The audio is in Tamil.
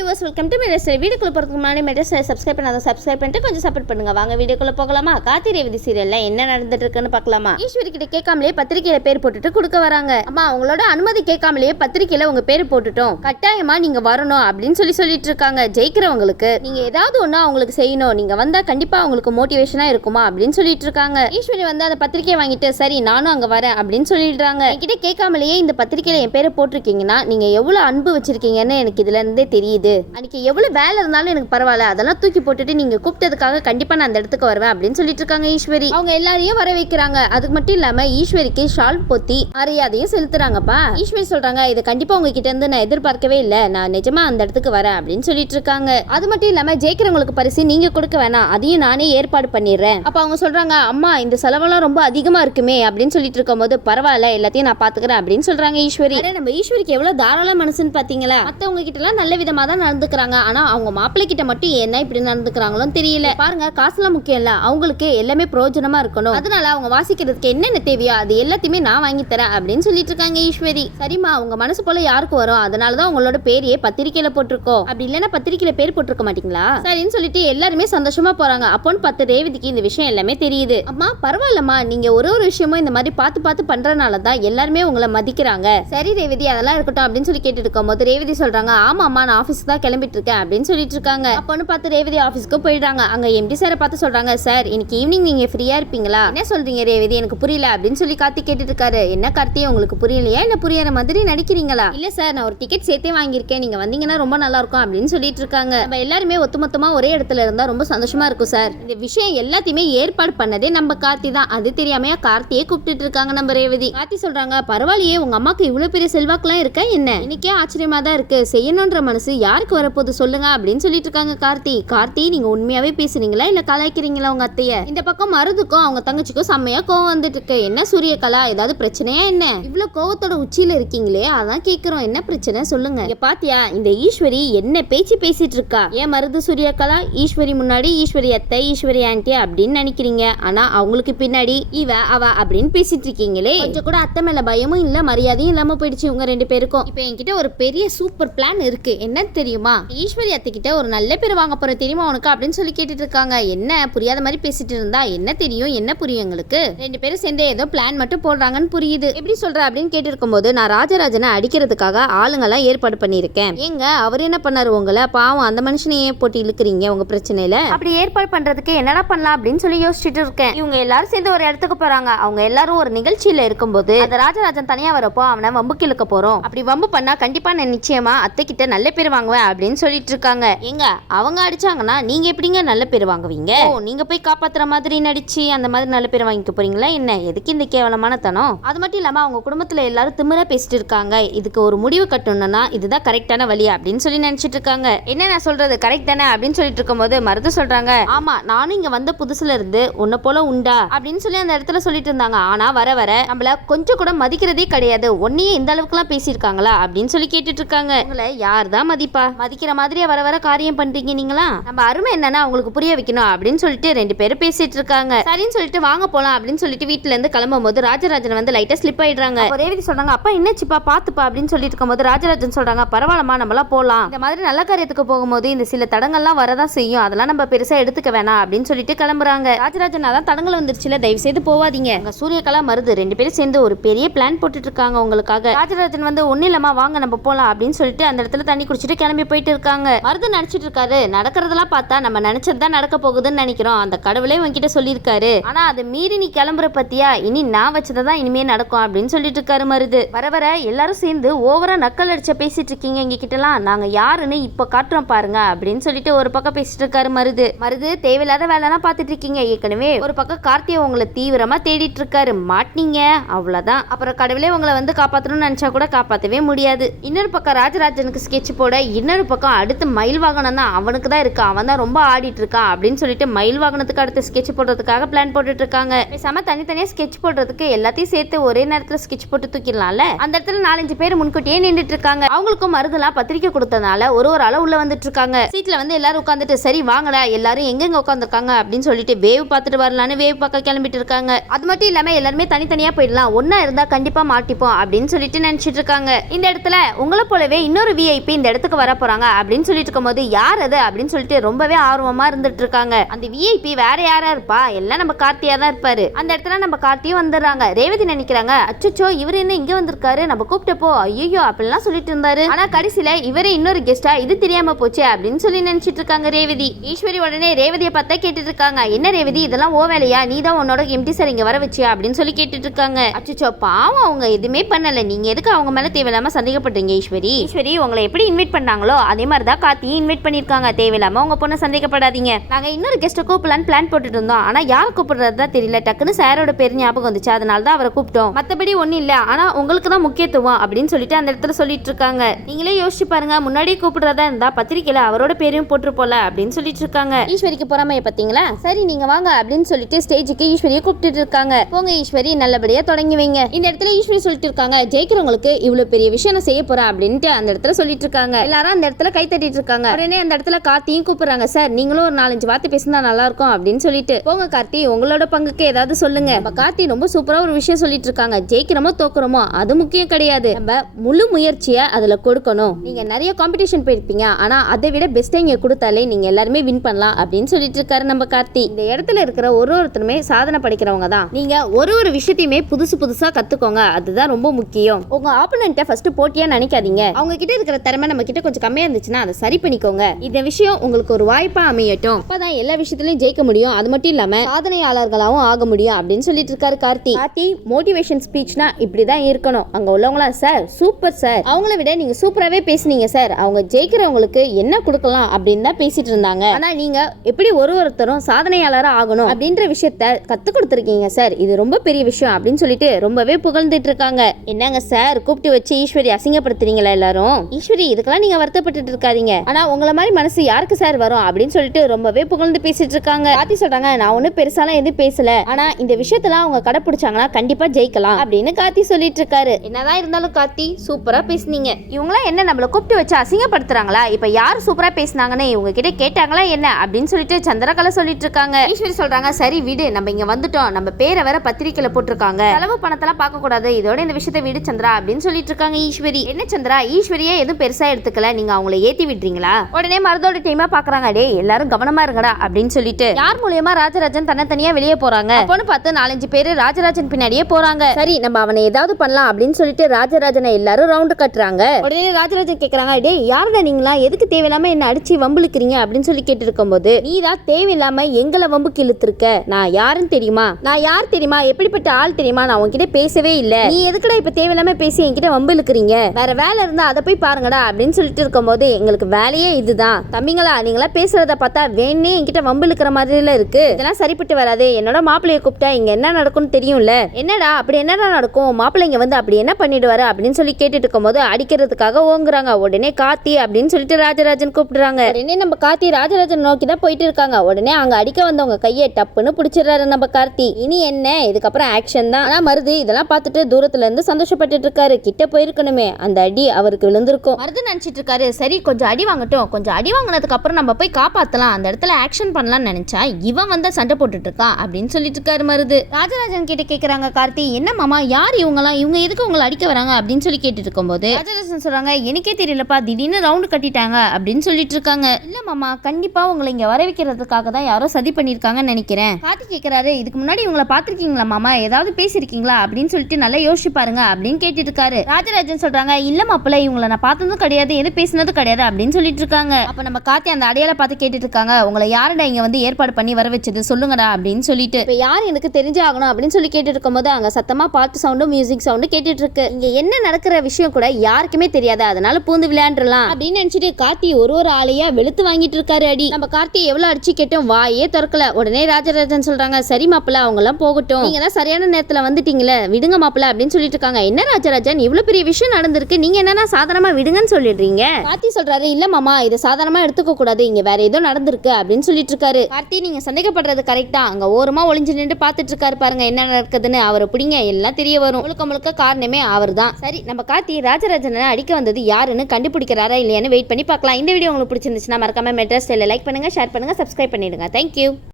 Viewers welcome to Madras. வீடியோக்குள்ள போறதுக்கு முன்னாடி மெட்ராஸ் சப்ஸ்கிரைப் பண்ணாத சப்ஸ்கிரைப் பண்ணிட்டு கொஞ்சம் சப்போர்ட் பண்ணுங்க. வாங்க வீடியோக்குள்ள போகலாமா? கார்த்தி ரேவதி சீரியல்ல என்ன நடந்துட்டு இருக்குன்னு பார்க்கலாமா? ஈஸ்வரி கிட்ட கேட்காமலே பத்திரிக்கையில பேர் போட்டுட்டு கொடுக்க வராங்க. அம்மா அவங்களோட அனுமதி கேட்காமலே பத்திரிக்கையில உங்க பேர் போட்டுட்டோம், கட்டாயமா நீங்க வரணும் அப்படின்னு சொல்லிட்டு இருக்காங்க. ஜெயிக்கிறவங்களுக்கு நீங்க ஏதாவது ஒண்ணு அவங்களுக்கு செய்யணும், நீங்க வந்தா கண்டிப்பா அவங்களுக்கு மோட்டிவேஷனா இருக்குமா அப்படின்னு சொல்லிட்டு இருக்காங்க. ஈஸ்வரி வந்து அந்த பத்திரிக்கையை வாங்கிட்டு சரி நானும் அங்க வரேன் அப்படின்னு சொல்லிடுறாங்க. என்கிட்ட கேட்காமலேயே இந்த பத்திரிக்கையில என் பேரை போட்டிருக்கீங்கன்னா நீங்க எவ்வளவு அன்பு வச்சிருக்கீங்கன்னு எனக்கு இதுல இருந்தே தெரியுது. அன்னைக்கு எவ்வளவு வேலை இருந்தாலும் எனக்கு பரவாயில்ல, அதெல்லாம் தூக்கி போட்டுட்டு நீங்க கூப்பிட்டதுக்காக கண்டிப்பா நான் அந்த இடத்துக்கு வருவேன் அப்படின்னு சொல்லிட்டு இருக்காங்க ஈஸ்வரி. அவங்க எல்லாரையும் வர வைக்கிறாங்க. அதுக்கு மட்டும் இல்லாம ஈஸ்வரிக்கு ஷால் பொத்தி மரியாதையும் செலுத்துறாங்கப்பா. ஈஸ்வரி சொல்றாங்க இது கண்டிப்பா உங்ககிட்ட இருந்து நான் எதிர்பார்க்கவே இல்ல, நான் நிஜமா அந்த இடத்துக்கு வரேன் அப்படின்னு சொல்லிட்டு இருக்காங்க. அது மட்டும் இல்லாம ஜெயிக்கிறவங்களுக்கு பரிசு நீங்க கொடுக்க வேணாம், அதையும் நானே ஏற்பாடு பண்ணிடுறேன். அப்ப அவங்க சொல்றாங்க அம்மா இந்த செலவெல்லாம் ரொம்ப அதிகமா இருக்குமே அப்படின்னு சொல்லிட்டு இருக்கும் போது பரவாயில்ல எல்லாத்தையும் நான் பாத்துக்கிறேன் அப்படின்னு சொல்றாங்க ஈஸ்வரி. நம்ம ஈஸ்வரிக்கு எவ்வளவு தாராள மனசுன்னு பாத்தீங்களா? மத்தவங்க கிட்ட எல்லாம் நல்ல விதமா தான் நடந்துக்கிறாங்க, ஆனா அவங்க மாப்பிள்ளை கிட்ட மட்டும் என்ன இப்படி நடந்துக்கிறாங்களோன்னு தெரியல. பாருங்க காசுலாம் முக்கியம் இல்ல, அவங்களுக்கு எல்லாமே பிரயோஜனமா இருக்கணும், அதனால அவங்க வாசிக்கிறதுக்கு என்னென்ன தேவையோ அது எல்லாத்தையுமே நான் வாங்கி தரேன் அப்படின்னு சொல்லிட்டு இருக்காங்க ஈஸ்வரி. சரிம்மா உங்க மனசு போல யாருக்கு வரும், அதனாலதான் உங்களோட பேரையே பத்திரிக்கையில போட்டிருக்கோம், அப்படி இல்லைன்னா பத்திரிக்கையில பேர் போட்டிருக்க மாட்டீங்களா சரின்னு சொல்லிட்டு எல்லாருமே சந்தோஷமா போறாங்க. அப்போன்னு பார்த்து ரேவதிக்கு இந்த விஷயம் எல்லாமே தெரியுது. அம்மா பரவாயில்லம்மா, நீங்க ஒரு விஷயமும் இந்த மாதிரி பார்த்து பார்த்து பண்றதுனாலதான் எல்லாருமே உங்களை மதிக்கிறாங்க. சரி ரேவதி அதெல்லாம் இருக்கட்டும் அப்படின்னு சொல்லி கேட்டு இருக்கும் போது ரேவதி சொல்றாங்க ஆமாம்மா நான் ஆஃபீஸ்க்கு தான் கிளம்பிட்டு இருக்கேன் அப்படின்னு சொல்லிட்டு இருக்காங்க. அப்போன்னு பார்த்து ரேவதி ஆஃபீஸ்க்கு போயிடுறாங்க. அங்க எம்டி சாரை பார்த்து சொல்றாங்க சார் இன்னைக்கு ஈவினிங் நீங்க ஃப்ரீயா இருப்பீங்களா? என்ன சொல்றீங்க ரேவதி எனக்கு புரியல அப்படின்னு சொல்லி கார்த்தி கேட்டுட்டு இருக்காரு. என்ன கார்த்தி உங்களுக்கு புரியலையா இல்ல புரியற மாதிரி நடிக்கிறீங்களா? இல்ல சார் நான் ஒரு டிக்கெட் சேர்த்தே வாங்கியிருக்கேன், நீங்க வந்தீங்கன்னா ரொம்ப நல்லா இருக்கும் அப்படின்னு சொல்லிட்டு இருக்காங்க. நம்ம எல்லாருமே ஒத்துமொத்தமா ஒரே இடத்துல இருந்தா ரொம்ப சந்தோஷமா இருக்கும் சார். இந்த விஷயம் எல்லாத்தையுமே ஏற்பாடு பண்ணதே நம்ம கார்த்தி தான், அது தெரியாமையா கார்த்தியே கூப்பிட்டு இருக்காங்க நம்ம ரேவதி. கார்த்தி சொல்றாங்க பரவாயில்லையே உங்க அம்மாக்கு இவ்வளவு பெரிய செல்வாக்குலாம் இருக்கா என்ன? இன்னைக்கே ஆச்சரியமா தான் இருக்கு, செய்யணும்ன்ற மனசு யாருக்கு வரப்போது சொல்லுங்க அப்படின்னு சொல்லிட்டு இருக்காங்க கார்த்தி. கார்த்தி நீங்க உண்மையாவே பேசுறீங்களா இல்ல கலாய்க்கிறீங்களா உங்க அத்தைய? இந்த பக்கம் மருதுக்கும் அவங்க தங்கச்சிக்கும் செம்மையா கோவம் வந்துட்டு இருக்கு. என்ன சூரியகலா ஏதாவது பிரச்சனையா என்ன? இவ்வளவு கோவத்தோட உச்சியில இருக்கீங்களே அதான் கேக்குறோம், என்ன பிரச்சனை சொல்லுங்க. பாத்தியா இந்த ஈஸ்வரி என்ன பேச்சு பேசிட்டு இருக்கா? ஏன் மருது சூரியகலா ஈஸ்வரி முன்னாடி ஈஸ்வரி அத்தை ஈஸ்வரி ஆன்ட்டி அப்படின்னு நினைக்கிறீங்க, ஆனா அவங்களுக்கு பின்னாடி இவ அவ அப்படின்னு பேசிட்டு இருக்கீங்களே. கொஞ்சம் கூட அத்தை மேல பயமும் இல்ல மரியாதையும் இல்லாம போயிடுச்சு உங்க ரெண்டு பேருக்கும். இப்ப என்கிட்ட ஒரு பெரிய சூப்பர் பிளான் இருக்கு, என்ன தெரியுமா? ஈஸ்வரி அத்தை கிட்ட ஒரு நல்ல பேர் வாங்க போற தெரியுமா உனக்கு அப்படின்னு சொல்லி கேட்டுட்டு இருக்காங்க. என்ன புரியாத மாதிரி பேசிட்டு இருந்தா என்ன தெரியும் என்ன புரியும் எங்களுக்கு? ரெண்டு பேரும் சேர்ந்து ஏதோ பிளான் மட்டும் போடுறாங்கன்னு புரியுது. எப்படி சொல்ற அப்படின்னு கேட்டு இருக்கும் போது நான் ராஜராஜனை அடிக்கிறதுக்காக ஆளுங்கெல்லாம் ஏற்பாடு பண்ணிருக்கேன். ஏங்க அவர் என்ன பண்ணாரு உங்களை? பாவம் அந்த மனுஷனையே போட்டு இழுக்கிறீங்க உங்க பிரச்சனையில. அப்படி ஏற்பாடு பண்றதுக்கு என்னடா பண்ணலாம் அப்படின்னு சொல்லி யோசிச்சுட்டு இருக்கேன். இவங்க எல்லாரும் சேர்ந்து ஒரு இடத்துக்கு போறாங்க. அவங்க எல்லாரும் ஒரு நிகழ்ச்சியில இருக்கும்போது அந்த ராஜராஜன் தனியா வரப்போ அவனை வம்புக்கு இழுக்க போறோம். அப்படி வம்பு பண்ணா கண்டிப்பா நான் நிச்சயமா அத்தை கிட்ட நல்ல பேர் வாங்குவேன் அப்படின்னு சொல்லிட்டு இருக்காங்க. எங்க அவங்க அடிச்சாங்கன்னா நீங்க எப்படிங்க நல்ல பேர் வாங்குவீங்க? நீங்க போய் காப்பாத்துற மாதிரி நடிச்சு அந்த மாதிரி நல்ல பேர் வாங்கிக்க போறீங்களா என்ன? எதுக்கு இந்த கேவலமான தனம்? அது மட்டும் இல்லாம அவங்க குடும்பத்துல எல்லாரும் திமிரா பேசிட்டு இருக்காங்க. இதுக்கு ஒரு முடிவு கட்டணும்னா இதுதான் கரெக்டான வழி அப்படின்னு சொல்லி நினைச்சிட்டு இருக்காங்க. என்ன நான் சொல்றது கரெக்ட் தானே அப்படின்னு சொல்லிட்டு இருக்கும் போது மருது சொல்றாங்க ஆமா நானும் இங்க வந்த புதுசுல இருந்து உன்ன போல உண்டா அப்படின்னு சொல்லி அந்த இடத்துல சொல்லிட்டு இருந்தாங்க. ஆனா வர வர நம்மள கொஞ்சம் கூட மதிக்கிறதே கிடையாது, ஒன்னையே இந்த அளவுக்கு எல்லாம் பேசியிருக்காங்களா அப்படின்னு சொல்லி கேட்டுட்டு இருக்காங்க. உங்களை யார் தான் மதிப்பா? மதிக்கிற மாதிரியே வர வர காரியம் பண்றீங்க நீங்களா? நம்ம அருமை என்னன்னா அவங்களுக்கு புரிய வைக்கணும் அப்படின்னு சொல்லிட்டு ரெண்டு பேரும் பேசிட்டு இருக்காங்க. சரின்னு சொல்லிட்டு வாங்க போலாம் அப்படின்னு சொல்லிட்டு வீட்டுல இருந்து கிளம்பும் போது ராஜராஜன் வந்து லைட்டா ஸ்லிப் ஆயிடுறாங்க. ரேவதி சொல்றாங்க அப்பா என்னச்சுப்பா பாத்துப்பா அப்படின்னு சொல்லிட்டு இருக்கும் போது ராஜராஜன் சொல்றாங்க பரவாயில்லமா நம்மளாம் போலாம், இந்த மாதிரி நல்ல காரியத்துக்கு போகும்போது இந்த சில தடங்கள்லாம் வரதான் செய்யும், அதெல்லாம் நம்ம பெருசா எடுத்துக்க வேணாம் அப்படின்னு சொல்லிட்டு கிளம்புறாங்க. ராஜராஜன் அதான் தடங்கள் வந்துருச்சுல தயவு செய்து போவாதீங்க. சூரியகலா மருது ரெண்டு பேரும் சேர்ந்து ஒரு பெரிய பிளான் போட்டுட்டு இருக்காங்க உங்களுக்காக. ராஜராஜன் வந்து ஒண்ணு இல்லமா வாங்க நம்ம போலாம் அப்படின்னு சொல்லிட்டு அந்த இடத்துல தண்ணி குடிச்சிட்டு கிளம்பி போயிட்டு இருக்காங்க. மருது நடிச்சிட்டு இருக்காரு. நடக்கிறதெல்லாம் பார்த்தா நம்ம நினைச்சதுதான் நடக்க போகுதுன்னு நினைக்கிறோம், அந்த கடவுளே உன்கிட்ட சொல்லியிருக்காரு, ஆனா அதை மீறி நீ கிளம்புற பத்தியா இனி நான் வச்சதான் இனிமே நடக்கும் அப்படின்னு சொல்லிட்டு இருக்காரு மருது. வர வர எல்லாரும் சேர்ந்து ஓவரா நக்கல் அடிச்ச பேசிட்டு இருக்கீங்க எங்க கிட்டலாம், நாங்க யாருன்னு இப்ப காட்டுறோம் பாருங்க அப்படின்னு சொல்லிட்டு ஒரு பக்கம் பேசிட்டு இருக்காரு மருது. மருது தேவையில்லாத வேலைலாம் பார்த்துட்டு இருக்கீங்க. ஏற்கனவே ஒரு பக்கம் கார்த்தியை உங்களை தீவிரமா தேடிட்டு இருக்காரு, மாட்டினீங்க அவ்வளவுதான். அப்புறம் கடவுளே உங்களை வந்து காப்பாற்றணும்னு நினைச்சா கூட காப்பாற்றவே முடியாது. இன்னொரு பக்கம் ராஜராஜனுக்கு ஸ்கெட்ச் போட, இன்னொரு பக்கம் அடுத்து மயில் வாகனம் தான் அவனுக்கு தான் இருக்கு, அவன் தான் ரொம்ப ஆடிட்டு இருக்கான் அப்படின்னு சொல்லிட்டு மயில் வாகனத்துக்கு அடுத்து ஸ்கெட்ச் போடுறதுக்காக பிளான் போட்டுட்டு இருக்காங்க. பேசாம தனித்தனியா ஸ்கெட்ச் போடுறதுக்கு எல்லாத்தையும் சேர்த்து ஒரே நேரத்துல ஸ்கெட்ச் போட்டு தூக்கிடலாம்ல. அந்த இடத்துல 4-5 பேர் முன்கூட்டியே நின்றுட்டு இருக்காங்க. அவங்களுக்கும் மருதுலாம் பத்திரிக்கை கொடுத்ததுனால ஒரு ஆள உள்ள வந்துட்டு இருக்காங்க. சீட்ல வந்து எல்லாரும் உட்காந்துட்டு சரி வாங்கடா எல்லாரும் எங்கெங்க உட்காந்துருக்காங்க அப்படின்னு சொல்லிட்டு வேவ் பார்த்துட்டு வரலான்னு வேவ் பார்க்க கிளம்பிட்டு இருக்காங்க. அது மட்டும் இல்லாம எல்லாருமே தனித்தனியா போயிடலாம், ஒன்னா இருந்தா கண்டிப்பா மாட்டிப்போம் அப்படின்னு சொல்லிட்டு நினைச்சிட்டு இருக்காங்க. இந்த இடத்துல உங்களை போலவே இன்னொரு VIP இந்த இடத்துக்கு வர போறாங்க அப்படின்னு சொல்லிட்டு இருக்கும்போது யார் அது அப்படின்னு சொல்லிட்டு ரொம்பவே ஆர்வமா இருந்துட்டு இருக்காங்க. அந்த விஐபி வேற யாரா இருப்பா, எல்லாம் நம்ம கார்த்தியா தான் இருப்பாரு. அந்த இடத்துல நம்ம கார்த்தியும் வந்துடுறாங்க. ரேவதி நினைக்கிறாங்க, அச்சோ இவர் என்ன இங்க வந்திருக்காரு, நம்ம கூப்பிட்டப்போ ஐயோ அப்படிலாம் சொல்லிட்டு இருந்தாரு. ஆனா கடைசியில இவரே இன்னொரு கெஸ்டா, இது தெரியாம போச்சு அப்படின்னு சொல்லி நினைச்சிட்டு இருக்காங்க ரேவதி. ஈஸ்வரி உடனே ரேவதியை பார்த்தா கேட்டுட்டு இருக்காங்க, என்ன ரேவதி இதெல்லாம் ஓ வேலையா, நீ தான் உன்னோட எம்டி சார் இங்க வர வச்சியா அப்படின்னு சொல்லி கேட்டுட்டு இருக்காங்க. அச்சோ பாவம் அவங்க எதுவுமே பண்ணல, நீங்க எதுக்கு அவங்க மேல தேவையில்லாம சந்தேகப்படுறீங்க ஈஸ்வரி. ஈஸ்வரி உங்களை எப்படி இன்வைட் பண்ணாங்களோ அதே மாதிரி தான் கார்த்தியும் இன்வைட் பண்ணிருக்காங்க. தேவையில்லாம உங்க பொண்ணை சந்தேகப்படாதீங்க. நாங்க இன்னொரு கெஸ்ட்டை கூப்பிடலான்னு பிளான் போட்டுட்டு இருந்தோம். ஆனா யார் கூப்பிடுறதா தெரியல, டக்குன்னு சாரோட பேர் ஞாபகம் வந்துச்சு, அதனால தான் அவரை கூப்பிட்டோம். மத்தபடி ஒன்னும் இல்ல, ஆனா உங்களுக்கு தான் முக்கியத்துவம் அப்படின்னு சொல்லிட்டு அந்த இடத்துல சொல்லிட்டு இருக்காங்க. நீங்களே யோசிச்சு பாருங்க, முன்னாடியே கூப்பிடுறதா இருந்தா பத்திரிக்கையில அவரோட பேரையும் போட்டு போல அப்படின்னு சொல்லிட்டு இருக்காங்க. ஈஸ்வரிக்கு பொறாமையை பாத்தீங்களா. சரி நீங்க வாங்க அப்படின்னு சொல்லிட்டு ஸ்டேஜுக்கு ஈஸ்வரியை கூப்பிட்டு இருக்காங்க. போங்க ஈஸ்வரி நல்லபடியா தொடங்கி வைங்க. இந்த இடத்துல ஈஸ்வரி சொல்லிட்டு இருக்காங்க, ஜெயிக்கிறவங்களுக்கு இவ்வளவு பெரிய விஷயம் நான் செய்ய போறேன் அப்படின்ட்டு அந்த இடத்துல சொல்லிட்டு இருக்காங்க. எல்லாரும் அந்த இடத்துல கை தட்டிட்டு இருக்காங்க. உடனே அந்த இடத்துல கார்த்தியும் கூப்பிடுறாங்க, சார் நீங்களும் ஒரு 4-5 வார்த்தை பேசினா நல்லா இருக்கும் அப்படின்னு சொல்லிட்டு. போங்க கார்த்தி உங்களோட பங்குக்கு ஏதாவது சொல்லுங்க. நம்ம கார்த்தி ரொம்ப சூப்பரா ஒரு விஷயம் சொல்லிட்டு இருக்காங்க, ஜெயிக்கிறோமோ தோக்குறோமோ அது முக்கியம் கிடையாது, நம்ம முழு முயற்சியை அதுல கொடுக்கணும். நீங்க நிறைய காம்படிஷன் போயிருப்பீங்க, ஆனா அதை விட பெஸ்ட்டா இங்க கொடுத்தாலே நீங்க எல்லாருமே வின் பண்ணலாம் அப்படின்னு சொல்லிட்டு இருக்காரு நம்ம கார்த்தி. இந்த இடத்துல இருக்கிற ஒருத்தருமே சாதனை படிக்கிறவங்க தான். நீங்க ஒரு விஷயத்தையுமே புதுசா கத்துக்கோங்க, அதுதான் ரொம்ப முக்கியம். உங்க ஆப்போனன்ட்டை ஃபர்ஸ்ட் போட்டியா நினைக்காதீங்க. அவங்க கிட்ட இருக்கிற திறமை நம்ம கிட்ட கொஞ்சம் கம்மியா இருந்துச்சுன்னா அதை சரி பண்ணிக்கோங்க. இந்த விஷயம் உங்களுக்கு ஒரு வாய்ப்பா அமையட்டும், அப்பதான் எல்லா விஷயத்திலயும் ஜெயிக்க முடியும், அது மட்டும் இல்லாம சாதனையாளர்களாகவும் ஆக முடியும் அப்படின்னு சொல்லிட்டு இருக்காரு கார்த்தி. கார்த்தி மோட்டிவேஷன் ஸ்பீச்னா இப்படிதான் இருக்கணும். அங்க உள்ளவங்களா சார் சூப்பர் சார், அவங்கள விட நீங்க சூப்பராகவே பேசுனீங்க சார், அவங்க ஜெயிக்கிறவங்களுக்கு என்ன கொடுக்கலாம் அப்படின்னு தான் பேசிட்டு இருந்தாங்க. ஆனா நீங்க எப்படி ஒருத்தரும் சாதனையாளராக ஆகணும் அப்படின்ற விஷயத்த கத்து கொடுத்துருக்கீங்க சார், இது ரொம்ப பெரிய விஷயம் அப்படின்னு சொல்லிட்டு ரொம்பவே புகழ்ந்துட்டு இருக்காங்க. என்னங்க சார் கூப்பிட்டு வச்சு ஈஸ்வரி அசிங்கப்படுத்துறீங்களா எல்லாரும். ஈஸ்வரி இதுக்கெல்லாம் நீங்க வருத்தப்பட்டு இருக்காதீங்க, ஆனா உங்களை மாதிரி மனசு யாருக்கு சார் வரும் அப்படின்னு சொல்லிட்டு ரொம்பவே புகழ்ந்து பேசிட்டு இருக்காங்க. கார்த்தி சொல்றாங்க, நான் ஒன்னும் பெருசாலாம் எதுவும் பேசல, ஆனா இந்த விஷயத்தெல்லாம் அவங்க கடைபிடிச்சாங்கன்னா கண்டிப்பா ஜெயிக்கலாம் அப்படின்னு கார்த்தி சொல்லிட்டு இருக்காரு. என்னதான் இருந்தாலும் கார்த்தி சூப்பரா பேசுனீங்க. இவங்களாம் என்ன நம்மள கூப்பிட்டு வச்சு அசிங்கப்படுத்துறாங்களா, இப்ப யார் சூப்பரா பேசினாங்கன்னு இவங்க கிட்ட கேட்டாங்களா என்ன அப்படின்னு சொல்லிட்டு சந்திரகலா சொல்லிட்டு இருக்காங்க. ஈஸ்வரி சொல்றாங்க, சரி விடு, நம்ம இங்க வந்துட்டோம், நம்ம பேரை வேற பத்திரிக்கையில போட்டிருக்காங்க, செலவு பணத்தெல்லாம் பார்க்க கூடாது, இதோட இந்த விஷயத்தை விடு சந்திரா அப்படின்னு சொல்லிட்டு இருக்காங்க ஈஸ்வரி. என்ன சந்திரா ஈஸ்வரியே எதுவும் பெருசா எடுத்துக்கல, நீங்க அவங்கள ஏத்தி விடுறீங்களா. உடனே மருதோட டீமா பாக்குறாங்க, டே எல்லாரும் கவனமா இருங்கடா அப்படின்னு சொல்லிட்டு யார் மூலியமா ராஜராஜன் தனியா வெளியே போறாங்க. அப்போன்னு பார்த்து 4-5 பேரு ராஜராஜன் பின்னாடியே போறாங்க. சரி நம்ம அவனை ஏதாவது பண்ணலாம் அப்படின்னு சொல்லிட்டு ராஜராஜனை எல்லாரும் ரவுண்டு கட்டுறாங்க. உடனே ராஜராஜன் கேக்குறாங்க, டே யாருடா நீங்களா, எதுக்கு தேவையில்லாம என்ன அடிச்சு வம்புழுக்கிறீங்க அப்படின்னு சொல்லி கேட்டு இருக்கும் போது, நீ தான் தேவையில்லாம எங்களை வம்புக்கு இழுத்துருக்க, நான் யாருன்னு தெரியுமா, நான் யார் தெரியுமா, எப்படிப்பட்ட ஆள் தெரியுமா, நான் உன்கிட்ட பேசவே இல்ல, நீ எதுக்குடா இப்ப தேவையில்லாம பேசி என்கிட்ட வம்பு இழுக்கிறீங்க, வேற வேலை இருந்தா அதை போய் பாருங்கடா அப்படின்னு சொல்லிட்டு இருக்கும் போது, எங்களுக்கு வேலையே இதுதான் தம்பிங்களா, நீங்களா பேசுறத பார்த்தா வேணே என்கிட்ட வம்பு இழுக்கிற மாதிரில இருக்கு, இதெல்லாம் சரிப்பட்டு வராது, என்னோட மாப்பிள்ளைய கூப்பிட்டா இங்க என்ன நடக்கும்னு தெரியும்ல, என்னடா அப்படி என்னடா நடக்கும், மாப்பிள்ளைங்க வந்து அப்படி என்ன பண்ணிடுவாரு அப்படின்னு சொல்லி கேட்டுட்டு இருக்கும் போது அடிக்கிறதுக்காக ஓங்குறாங்க. உடனே கார்த்தி அப்படின்னு சொல்லிட்டு ராஜராஜன் கூப்பிடுறாங்க. உடனே நம்ம கார்த்தி ராஜராஜன் நோக்கி தான் போயிட்டு இருக்காங்க. உடனே அங்க அடிக்க வந்தவங்க கையை டப்புன்னு பிடிச்சிடறாரு நம்ம கார்த்தி. இனி என்ன இதுக்கப்புறம் ஆக்ஷன் தான். ஆனா மருது இதெல்லாம் பார்த்துட்டு தூரத்துல இருந்து சந்தோஷப்பட்டு இருக்காரு, கிட்ட போயிருக்கணுமே அந்த அடி அவருக்கு விழுந்திருக்கும். மருது நினைச்சிட்டு இருக்காரு, சரி கொஞ்சம் அடி வாங்கட்டும், கொஞ்சம் அடி வாங்கினதுக்கு அப்புறம் நம்ம போய் காப்பாத்தலாம், அந்த இடத்துல ஆக்ஷன் பண்ணலாம்னு நினைச்சா இவன் வந்து சண்டை போட்டுட்டு இருக்கான் அப்படின்னு சொல்லிட்டு இருக்காரு மருது. ராஜராஜன் கிட்ட கேக்குறாங்க கார்த்தி, என்ன மாமா யார் இவங்கலாம், இவங்க எதுக்கு உங்களை அடிக்க வராங்க அப்படின்னு சொல்லி கேட்டுட்டு இருக்கும்போது ராஜராஜன் சொல்றாங்க, எனக்கே தெரியலப்பா, திடீர்னு ரவுண்டு கட்டிட்டாங்க அப்படின்னு சொல்லிட்டு இருக்காங்க. இல்ல மாமா கண்டிப்பா உங்களை இங்க வர வைக்கிறதுக்காக தான் யாரோ சதி பண்ணிருக்காங்கன்னு நினைக்கிறேன். கார்த்தி கேக்குறாரு, இதுக்கு முன்னாடி இவங்களை பாத்திருக்கீங்களா மாமா, ஏதாவது பேசிருக்கீங்களா அப்படின்னு சொல்லிட்டு நல்லா யோசிச்சு பாருங்க அப்படின்னு கேட்டுட்டு இருக்காரு. ராஜராஜன் சொல்றாங்க, இல்ல மாப்பிள்ள இவங்களை நான் பார்த்ததும் கிடையாது, எது பேசினதும் கிடையாது அப்படின்னு சொல்லிட்டு இருக்காங்க. அப்ப நம்ம கார்த்தி அந்த அடையாள பார்த்து கேட்டுட்டு இருக்காங்க, உங்களை யாருடா இங்க வந்து ஏற்பாடு பண்ணி வர வச்சது சொல்லுங்கடா அப்படின்னு சொல்லிட்டு. இப்ப யார் எனக்கு தெரிஞ்சே ஆகணும் அப்படின்னு சொல்லி கேட்டு இருக்கும் போது அங்க சத்தமா பாட்டு சவுண்டும் மியூசிக் சவுண்டும் கேட்டுட்டு இருக்கு. இங்க என்ன நடக்கிற விஷயம் கூட யாருக்குமே தெரியாது, அதனால பூந்து விளையாண்டுலாம் அப்படின்னு நினைச்சிட்டு கார்த்தி ஒரு ஆளையா வெளுத்து வாங்கிட்டு இருக்காரு அடி. நம்ம கார்த்தி எவ்வளவு அடிச்சு கேட்டும் வாயே திறக்கல. உடனே ராஜராஜன் சொல்றாங்க, சரி மாப்பிள்ள அவங்க எல்லாம் போகட்டும், நீங்க தான் சரியான நேரத்துல வந்துட்டீங்களே விடுங்க மாப்பிள்ள அப்படின்னு சொல்லிட்டு இருக்காங்க. என்ன ராஜராஜன் இவ்வளவு பெரிய விஷயம் நடந்திருக்கு, நீங்க என்னன்னா சாதாரணமா விடுங்கன்னு சொல்லிடுறீங்க. கார்த்தி சொல்றாரு, இல்ல மாமா இதை சாதாரணமா எடுத்துக்க கூடாது, இங்க வேற ஏதோ நடந்திருக்கு அப்படின்னு சொல்லிட்டு இருக்காரு. கார்த்தி நீங்க சந்தேகப்படுறது கரெக்டா, அங்க ஓரமா ஒளிஞ்சு நின்று பாத்துட்டு இருக்காரு பாருங்க என்ன நடக்குதுன்னு, அவரை பிடிங்க எல்லாம் தெரிய வரும், முழுக்க காரணமே அவர் தான். சரி நம்ம கார்த்தி ராஜராஜனை அடிக்க வந்தது யாருன்னு கண்டுபிடிக்கிறாரா இல்லையான்னு வெயிட் பண்ணி பார்க்கலாம். இந்த வீடியோ உங்களுக்கு பிடிச்சிருந்துச்சுன்னா மறக்காம மெட்ராஸ் ஸ்டைல லைக் பண்ணுங்க, ஷேர் பண்ணுங்க, சப்ஸ்கிரைப் பண்ணிடுங்க. தேங்க்யூ.